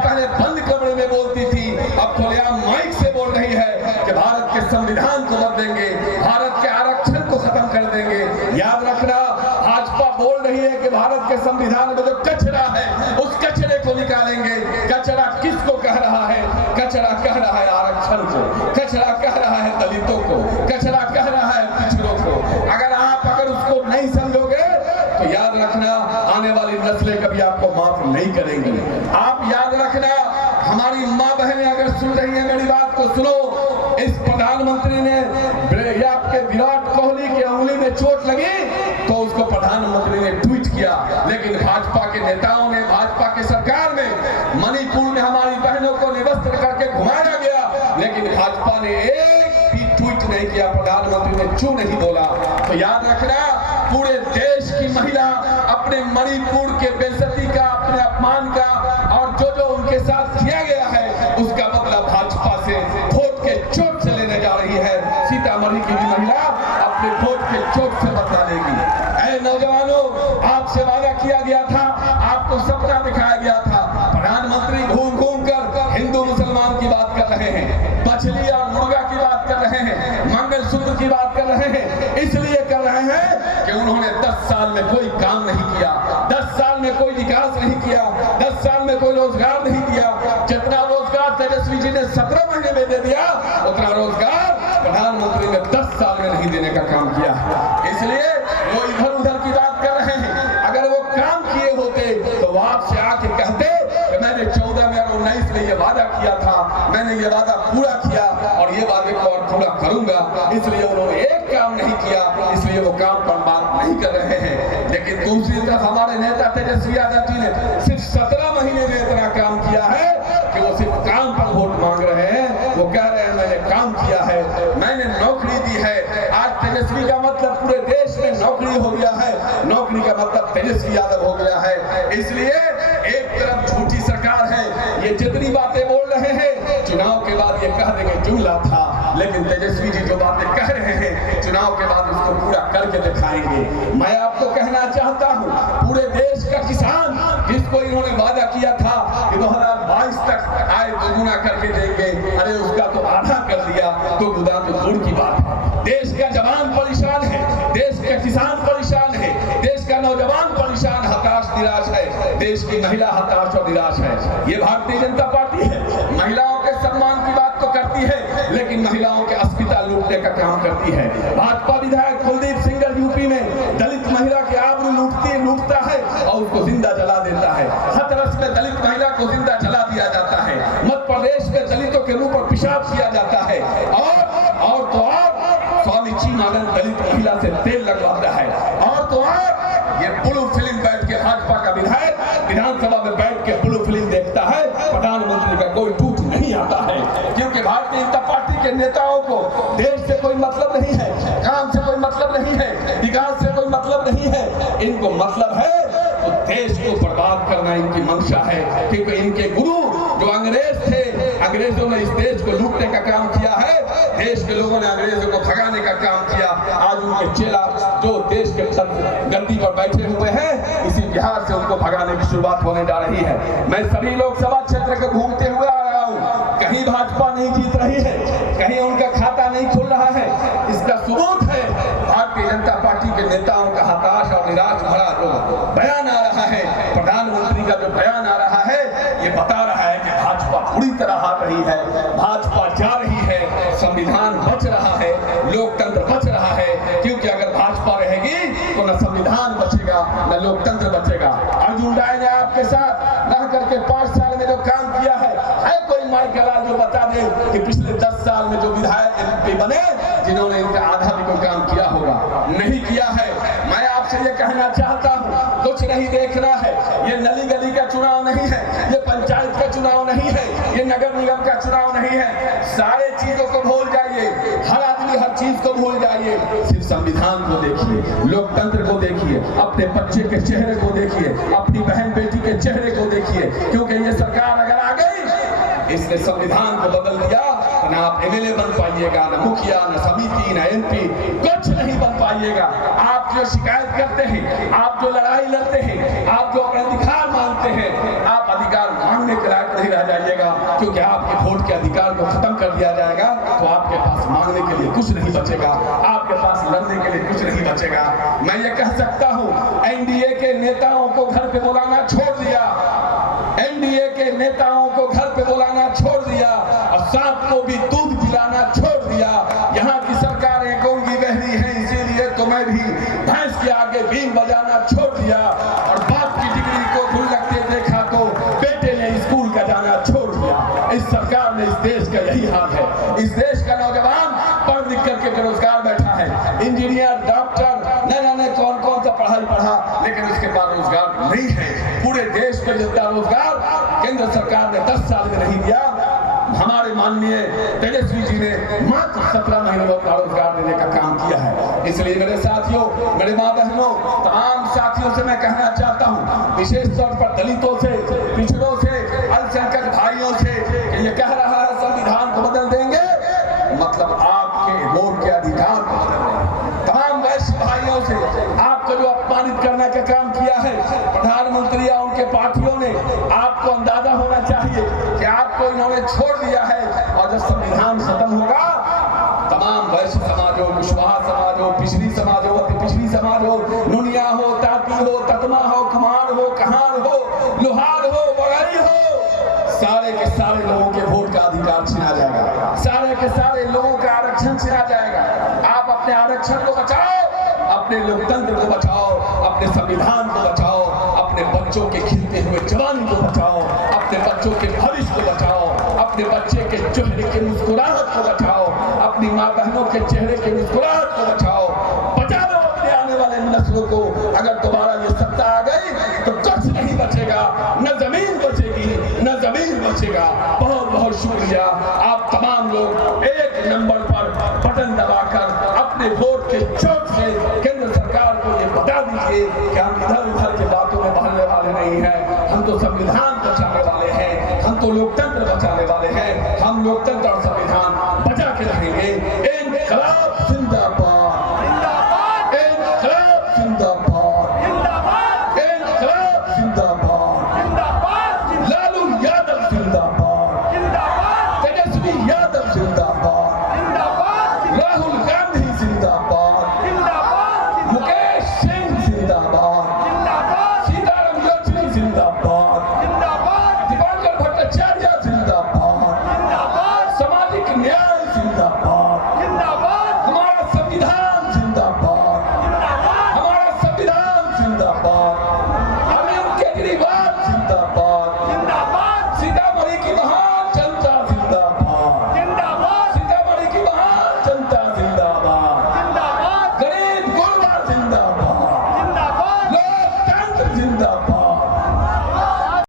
पहले बंद कमरे में बोलती थी, अब खुलेआम माइक से बोल रही है कि भारत के संविधान को बदलेंगे, भारत के आरक्षण को खत्म कर देंगे। याद रखना, भाजपा बोल रही है कि भारत के संविधान में जो कचरा है उस कचरे को निकालेंगे। कचरा किसको कह रहा है? कचरा कह रहा है आरक्षण को, कचरा कह रहा है दलितों को, कचरा कह रहा है पिछड़ों को। अगर उसको नहीं समझोगे तो याद रखना, आने वाली नस्लें कभी आपको माफ नहीं करेंगी। आप याद रखना, हमारी माँ बहनें अगर सुन रही है मेरी बात को सुनो। इस प्रधानमंत्री ने आपके विराट कोहली की उंगली में चोट लगी तो उसको प्रधानमंत्री ने ट्वीट किया, लेकिन भाजपा के नेताओं ने, भाजपा की सरकार में मणिपुर में हमारी बहनों को निवस्त्र करके घुमाया गया, लेकिन भाजपा ने एक भी ट्वीट नहीं किया, प्रधानमंत्री ने चू नहीं बोला। तो याद रखना, पूरे देश की महिला अपने मणिपुर के बेइज्जती का, अपने अपमान का और जो उनके साथ किया गया है उसका बदला भाजपा से वोट के चोट से लेने जा रही है। सीतामढ़ी की भी महिला अपने वोट के चोट से बदला लेगी। ऐ नौजवानों, आपसे वादा किया गया था, आपको सपना दिखाया गया था। प्रधानमंत्री घूम घूम कर हिंदू मुसलमान की बात कर रहे हैं, मछली और मुर्गा की बात कर रहे हैं, मंगलसूत्र की बात कर रहे हैं। इसलिए कर रहे हैं कि उन्होंने 10 साल में कोई काम नहीं किया, 10 साल में कोई विकास नहीं किया, 10 साल में कोई रोजगार नहीं दिया। जितना रोजगार तेजस्वी जी ने 17 महीने में दे दिया, उतना रोजगार प्रधानमंत्री ने 10 साल में नहीं देने का काम किया है। इसलिए वो इधर उधर की बात कर रहे हैं। अगर वो काम किए होते तो वो आपसे आके कहते कि मैंने 14 में और 19 में ये वादा किया था, मैंने ये वादा पूरा किया और ये वादे को और पूरा करूंगा। इसलिए उन्होंने एक काम नहीं किया, इसलिए वो काम पर बात नहीं कर रहे हैं। लेकिन दूसरी तरफ हमारे नेता तेजस्वी यादव जी ने सिर्फ 17 महीने में इतना काम किया है कि वो सिर्फ काम पर वोट मांग रहे हैं। वो कह रहे हैं मैंने काम किया है, मैंने नौकरी दी है। आज तेजस्वी का मतलब पूरे देश में नौकरी हो गया है, नौकरी का मतलब तेजस्वी यादव हो गया है। इसलिए एक तरफ झूठी सरकार है, ये जितनी बातें बोल रहे हैं चुनाव के बाद ये कह देंगे जुमला था, लेकिन तेजस्वी जी जो बातें कह रहे हैं चुनाव के बाद उसको पूरा करके दिखाएंगे। मैं आपको कहना चाहता हूँ, पूरे देश का किसान जिसको इन्होंने वादा किया था कि 2022 तक आय दोगुना करके देंगे, अरे उसका तो आधा कर दिया, तो गुना तो दूर की बात है। देश का जवान परेशान है, देश का किसान परेशान है, देश का नौजवान परेशान, हताश निराश है, देश की महिला हताश और निराश है। ये भारतीय जनता पार्टी है, महिलाओं के सम्मान की बात तो करती है, लेकिन महिलाओं के अस्मिता लूटने का काम करती है। भाजपा विधायक कुलदीप सिंगर यूपी में दलित महिला की आबरू लूटता है और उसको जिंदा जला देता है। हाथरस में दलित महिला को जिंदा जला दिया जाता है। मध्य प्रदेश में दलितों के मुंह पर पेशाब किया जाता है और तो और स्वामी चीमानंद दलित महिला से तेल लगवाता है। और तो और ये ब्लू फिल्म बैठ के भाजपा का विधायक विधानसभा में बैठ के ब्लू फिल्म देखता है, प्रधानमंत्री का कोई टूट नहीं आता है। क्योंकि भारतीय जनता पार्टी के नेताओं को देश से कोई मतलब नहीं है, काम से कोई मतलब नहीं है, विकास से कोई मतलब नहीं है। इनको मतलब है तो देश को बर्बाद करना इनकी मंशा है। क्योंकि इनके गुरु जो अंग्रेज थे, अंग्रेजों ने इस देश को लूटने का काम किया है, देश के लोगों ने अंग्रेजों को भगाने का काम किया। आज उनके चेला जो देश के गद्दी पर बैठे हुए हैं, इसी बिहार से उनको भगाने की शुरुआत होने जा रही है। मैं सभी लोकसभा क्षेत्र को घूमते हुए आ रहा हूँ, कहीं भाजपा नहीं जीत रही है, कहीं उनका खाता नहीं खुल रहा है। इसका सबूत है भारतीय जनता पार्टी के नेताओं का हताश और निराश भरा जो बयान आ रहा है, प्रधानमंत्री का जो बयान आ रहा है, ये बता रहा है कि भाजपा पूरी तरह हार रही है, भाजपा जा रही है, संविधान बच रहा है, लोकतंत्र बच रहा है। क्योंकि अगर भाजपा रहेगी तो न संविधान बचेगा न लोकतंत्र बचेगा। अर्जुन राय ने आपके साथ रह करके 5 साल में जो काम किया है कोई माइकल जो बता दे कि पिछले 10 साल में जो विधायक एमपी बने जिन्होंने इनका आधा भी कोई काम किया होगा? नहीं किया है। मैं आपसे ये कहना चाहता हूँ, कुछ नहीं देख रहा है। ये नली गली का चुनाव नहीं है, ये पंचायत का चुनाव नहीं है, ये नगर निगम का चुनाव नहीं है। सारे चीजों को भूल जाइए, हर आदमी हर चीज को भूल जाइए, सिर्फ संविधान को देखिए, लोकतंत्र को देखिए, अपने बच्चे के चेहरे को देखिए, अपनी बहन बेटी के चेहरे को देखिए। क्योंकि ये सरकार अगर आ गई, इसने संविधान को बदल दिया, ना आप एमएलए बन पाइएगा, ना मुखिया, ना समिति, ना एमपी, कुछ नहीं बन पाइएगा। आप जो शिकायत करते हैं, आप जो लड़ाई लड़ते हैं, आप जो अपने अधिकार मांगते हैं, आप अधिकार मांगने के लायक नहीं रह क्योंकि आपके वोट के अधिकार को खत्म कर दिया जाएगा तो आपके पास मांगने के लिए कुछ नहीं बचेगा, आपके पास लड़ने के लिए कुछ नहीं बचेगा। मैं ये कह सकता हूँ, एनडीए के नेताओं को घर पे बुलाना छोड़ दिया, एनडीए के नेताओं को घर पे बुलाना छोड़ दिया और सांप को भी दूध पिलाना छोड़ दिया। यहाँ की सरकारें गूंगी बहरी हैं, इसीलिए तो मैं भी भैंस के आगे बीन बजाना छोड़ दिया और बाप की डिग्री को भुलकते देखा तो बेटे ने स्कूल का जाना छोड़ दिया। इस सरकार ने, इस देश का यही हाल है। इस देश का नौजवान पढ़ लिख करके बेरोजगार बैठा है, इंजीनियर, डॉक्टर, न जाने कौन कौन सा पढ़ाई पढ़ा, लेकिन उसके पास रोजगार नहीं है। पूरे देश में जितना रोजगार केंद्र सरकार ने 10 साल में नहीं दिया, हमारे माननीय तेजस्वी जी ने मात्र 17 महीने में रोजगार देने का काम किया है। इसलिए मेरे साथियों, मेरे माँ बहनों, तमाम साथियों से मैं कहना चाहता हूँ, विशेष तौर पर दलितों से, पिछड़ों से, अल्पसंख्यक भाइयों से, कि ये कह रहा है संविधान को बदल देंगे, मतलब आपके वोट के अधिकार को बदल देंगे। तमाम वैश्य भाइयों से, आपको जो अपमानित करने का काम किया है प्रधानमंत्री या उनके पार्टियों ने, आपको अंदाजा होना चाहिए कि आपको इन्होंने छोड़ दिया है। और जब संविधान खत्म होगा, तमाम वैश्य समाज हो, कुशवाहा समाज हो, पिछड़ी समाज हो, अति पिछड़ी समाज हो, नुनिया हो, ताती हो, ततमा हो, कुमार हो, कहार हो, लोहार हो, बड़ाई हो, सारे के सारे लोगों के वोट का अधिकार छीना जाएगा, सारे के सारे लोगों का आरक्षण छीना जाएगा। आप अपने आरक्षण को बचाओ, अपने लोकतंत्र को बचाओ, अपने संविधान को बचाओ, अपने बच्चों के खिलते हुए जवानी को बचाओ, अपने बच्चों के भविष्य को बचाओ, अपने बच्चे के चेहरे के मुस्कुराहट को बचाओ, अपनी माँ बहनों के चेहरे के मुस्कुराहट को बचाओ, बचा लो अपने आने वाले नस्लों को। अगर दोबारा ये सत्ता आ गई तो कुछ नहीं बचेगा, न जमीन बचेगी, न जमीन बचेगा। बहुत बहुत शुक्रिया। आप तमाम लोग एक नंबर पर बटन दबाकर अपने वोट के चोट से केंद्र सरकार को ये बता दीजिए कि हम इधर उधर की बातों में बहने वाले नहीं हैं, हम तो संविधान बचाने वाले हैं, हम तो लोकतंत्र बचाने वाले हैं, हम लोकतंत्र और संविधान